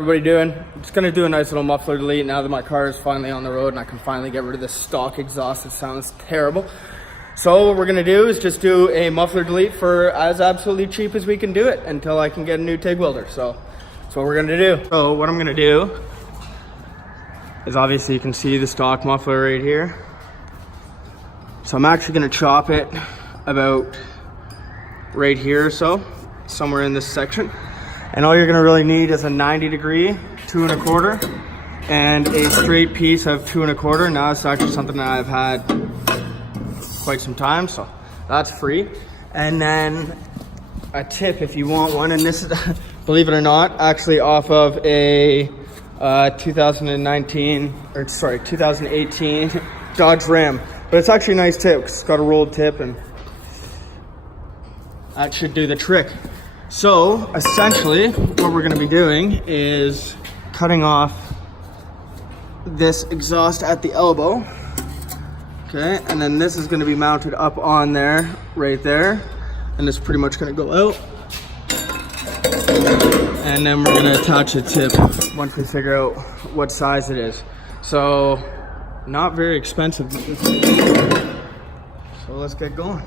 Everybody doing? I'm just gonna do a nice little muffler delete now that my car is finally on the road and I can finally get rid of this stock exhaust. It sounds terrible. So what we're gonna do is just do a muffler delete for as absolutely cheap as we can do it until I can get a new TIG welder. So that's what we're gonna do. So what I'm gonna do is, obviously you can see the stock muffler right here. So I'm actually gonna chop it about right here or so, somewhere in this section. And all you're gonna really need is a 90-degree 2 1/4 and a straight piece of 2 1/4. Now it's actually something that I've had quite some time, so that's free. And then a tip if you want one, and this is, believe it or not, actually off of a 2018 Dodge Ram. But it's actually a nice tip, 'cause it's got a rolled tip and that should do the trick. So essentially what we're gonna be doing is cutting off this exhaust at the elbow. Okay, and then this is gonna be mounted up on there, right there. And it's pretty much gonna go out. And then we're gonna attach a tip once we figure out what size it is. So, not very expensive. So let's get going.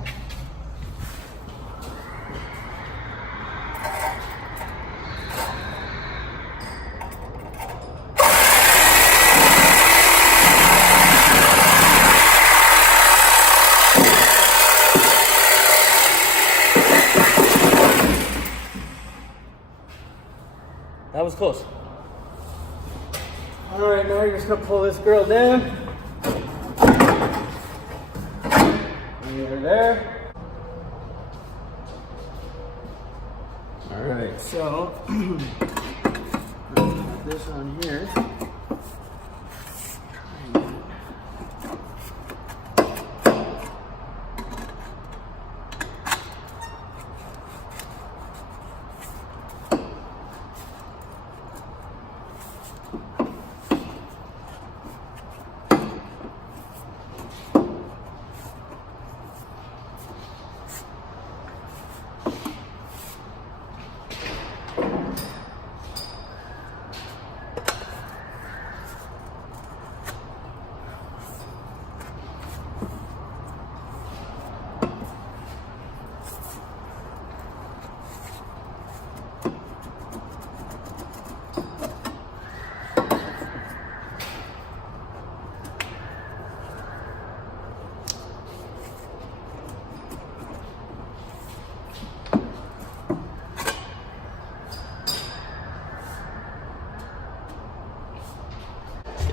That was close. All right, now you're just gonna pull this girl down. Over there. All right, so put this on here.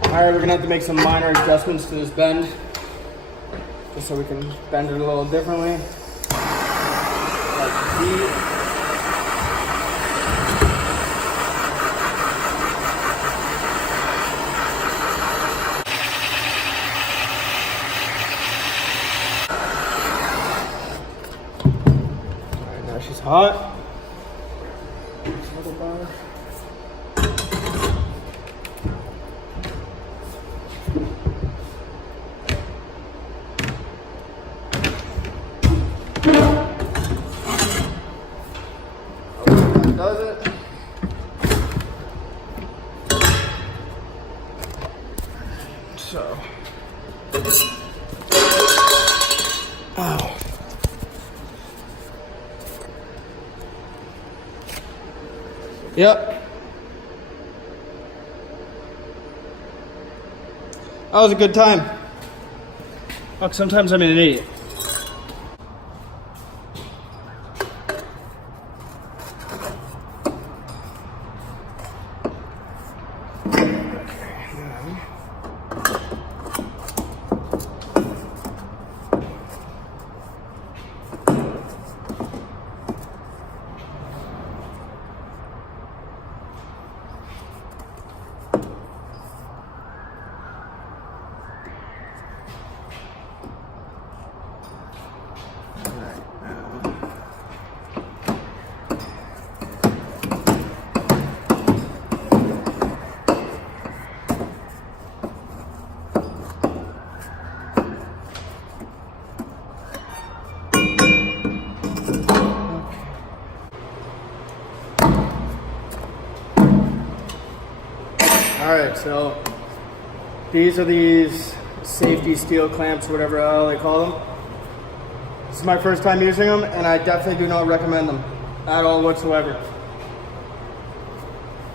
All right, we're gonna have to make some minor adjustments to this bend, just so we can bend it a little differently. All right, now she's hot. Does it? So, ow. Yep. That was a good time. Look, sometimes I'm an idiot. All right, so these are these safety steel clamps, whatever the hell they call them. This is my first time using them, and I definitely do not recommend them at all whatsoever.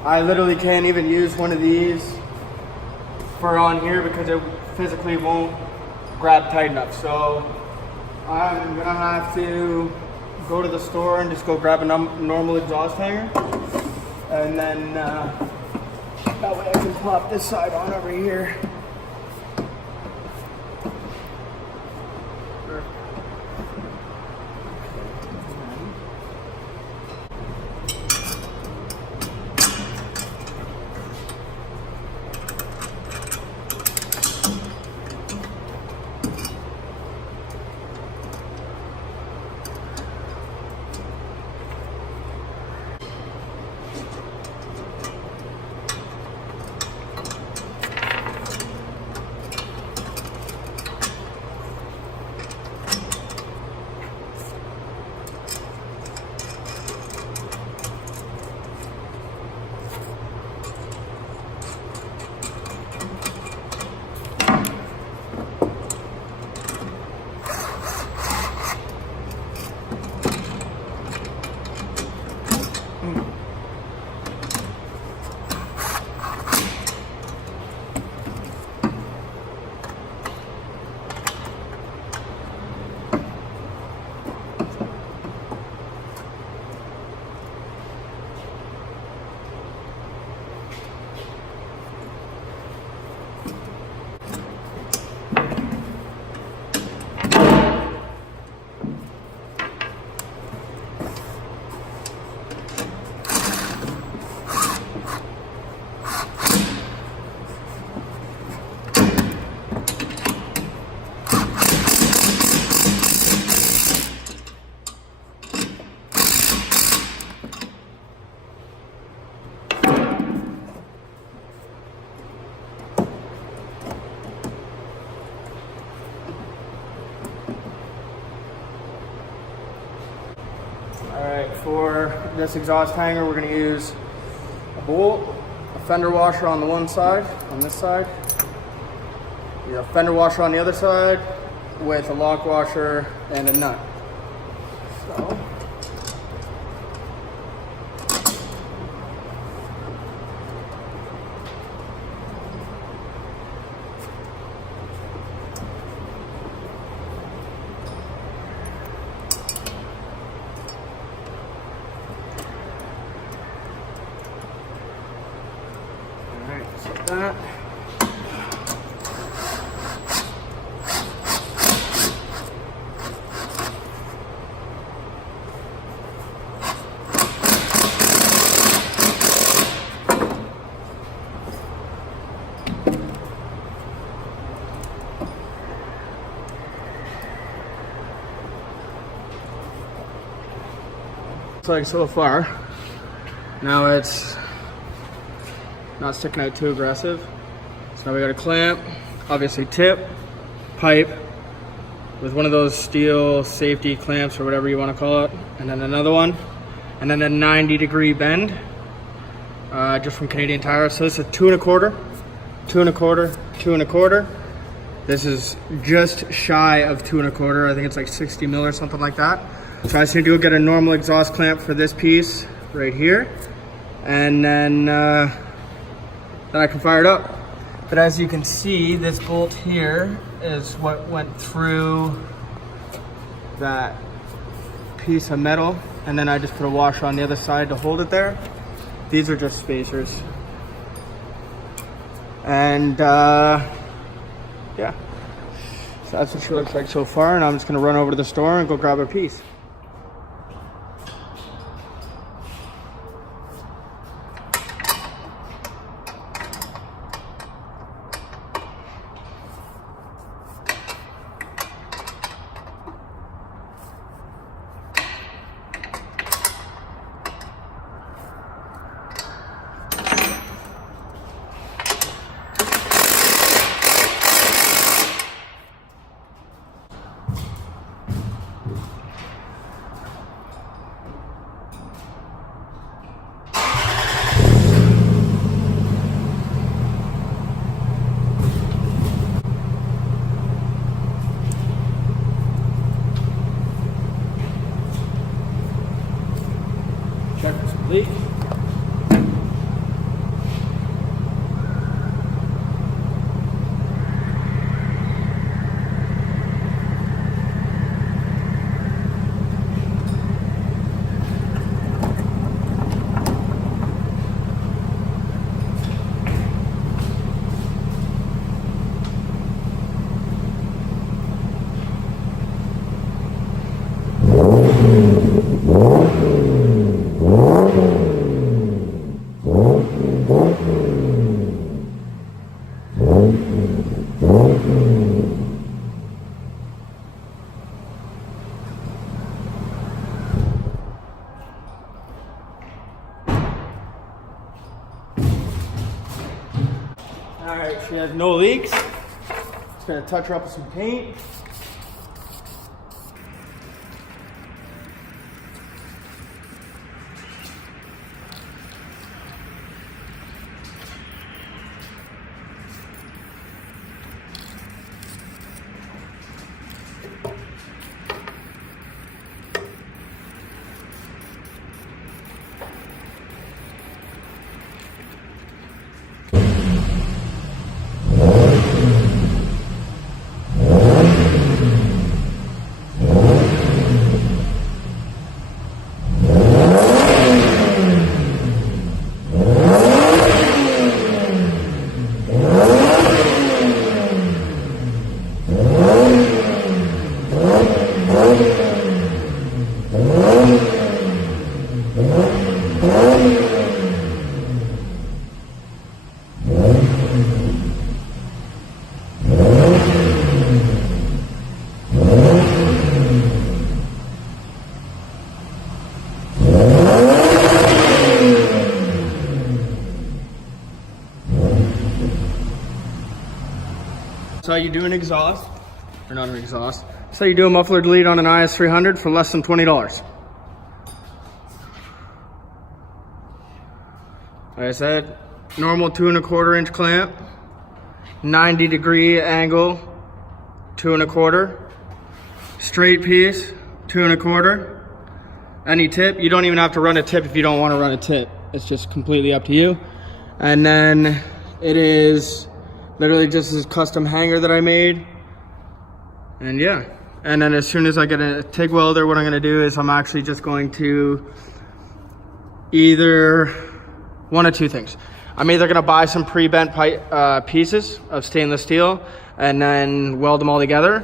I literally can't even use one of these for on here because it physically won't grab tight enough. So I'm gonna have to go to the store and just go grab a normal exhaust hanger, and then that way I can plop this side on over here. For this exhaust hanger, we're going to use a bolt, a fender washer on the one side, on this side, a fender washer on the other side, with a lock washer and a nut. So, like that. Looks like so far. Now it's not sticking out too aggressive. So now we got a clamp, obviously tip, pipe with one of those steel safety clamps or whatever you want to call it, and then another one, and then a 90-degree bend, just from Canadian Tire. So this is 2 1/4, 2 1/4, 2 1/4. This is just shy of 2 1/4. I think it's like 60 mil or something like that. So I just need to go get a normal exhaust clamp for this piece right here, and then I can fire it up. But as you can see, this bolt here is what went through that piece of metal, and then I just put a washer on the other side to hold it there. These are just spacers. And yeah, so that's what she looks like so far, and I'm just gonna run over to the store and go grab a piece. All right, she has no leaks. Just gonna touch her up with some paint. That's how you do an exhaust, or not an exhaust. That's how you do a muffler delete on an Is300 for less than $20. Like I said, normal 2 1/4 inch clamp, 90-degree angle, 2 1/4, straight piece, 2 1/4. Any tip, you don't even have to run a tip if you don't want to run a tip. It's just completely up to you. And then it is literally just this custom hanger that I made. And yeah, and then as soon as I get a TIG welder, what I'm gonna do is I'm actually just going to either one of two things. I'm either gonna buy some pre-bent pieces of stainless steel and then weld them all together,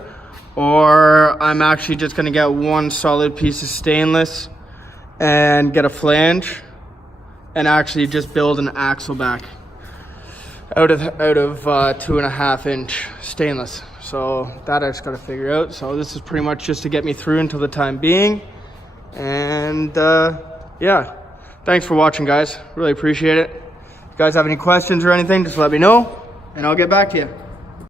or I'm actually just gonna get one solid piece of stainless and get a flange and actually just build an axle back out of 2.5 inch stainless. So that I just got to figure out. So this is pretty much just to get me through until the time being. And yeah, thanks for watching, guys. Really appreciate it. If you guys have any questions or anything, just let me know and I'll get back to you.